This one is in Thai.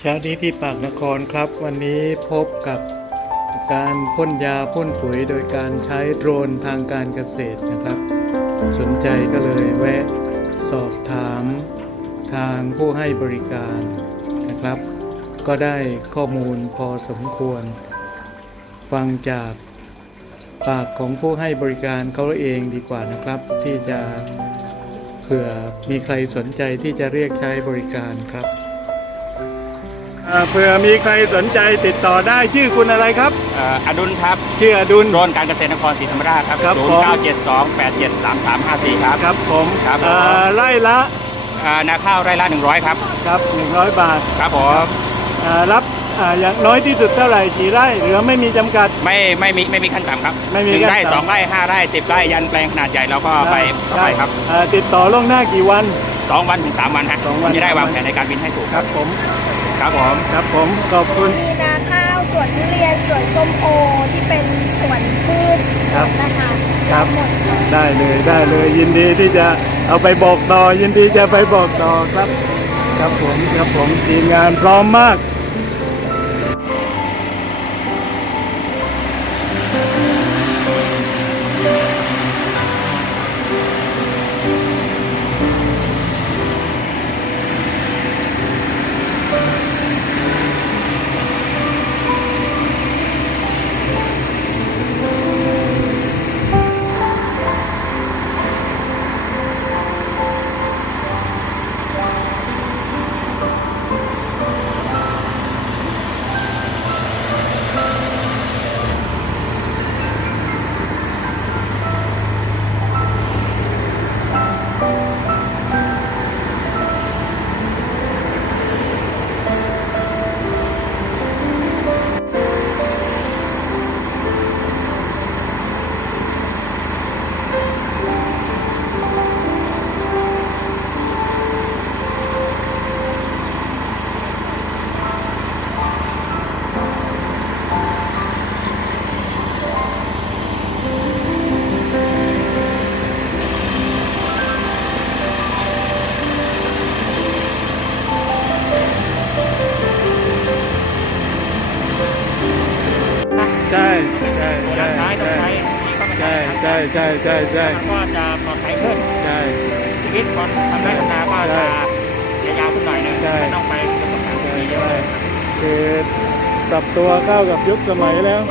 เช้านี้ที่ปากนครครับ วันนี้พบกับการพ่นยาพ่นปุ๋ยโดยการใช้โดรนทางการเกษตรนะครับ สนใจก็เลยแวะสอบถามทางผู้ให้บริการนะครับ ก็ได้ข้อมูลพอสมควร ฟังจากปากของผู้ให้บริการเขาเองดีกว่านะครับ ที่จะเผื่อมีใครสนใจที่จะเรียกใช้บริการครับ เผื่อมีใครสนใจติดต่อได้ชื่อคุณอะไรครับเอ่ออดุลครับชื่ออดุล โดรนการเกษตรนครศรีธรรมราชครับครับศูผนมย์เก้าเจ็ดสองแปดเจ็ดสามสามห้าสี่ครับครับผมครับผมเอ่อไร่ละเอ่อนาข้าวไร่ละหนึ่งร้อยครับ ครับ 100 บาทครับผม เอ่อรับอ่าอย่างน้อยที่สุดเท่าไหร่กี่ไร่หรือไม่มีจำกัด ไม่ไม่มีไม่มีขั้นต่ำครับไม่มีหนึ่งขั้นไร่ต่ำ สองไร่ห้าไร่สิบไร่ยันแปลงขนาดใหญ่เราก็ไปก็ไปครับเอ่อติดต่อล่วงหน้ากี่วัน สองวันถึงสามวันฮะสองวัน จะได้วางแผนในการบินให้ถูกครับผม ครับผม ครับผม ขอบคุณ มีนาข้าวสวนทุเรียนสวนส้มโอที่เป็นสวนพืชครับ นะคะครับ หมดเลยได้เลยได้เลยยินดีที่จะเอาไปบอกต่อยินดีจะไปบอกต่อครับ ครับผมครับผมทีมงานพร้อมมาก ใช้ที่เข้ามาใช่ใช่ใช่ใช่ใช่มันก็จะปลอดภัยขึ้นใช่ชีวิตคนทำไร่ทำนาก็จะจะยาวขึ้นหน่อยนึงใช่ไม่ต้องไปประสบการณ์ใช่ที่เยอะใช่เลยคือปรับตัวเข้ากับยุคสมัยแล้ว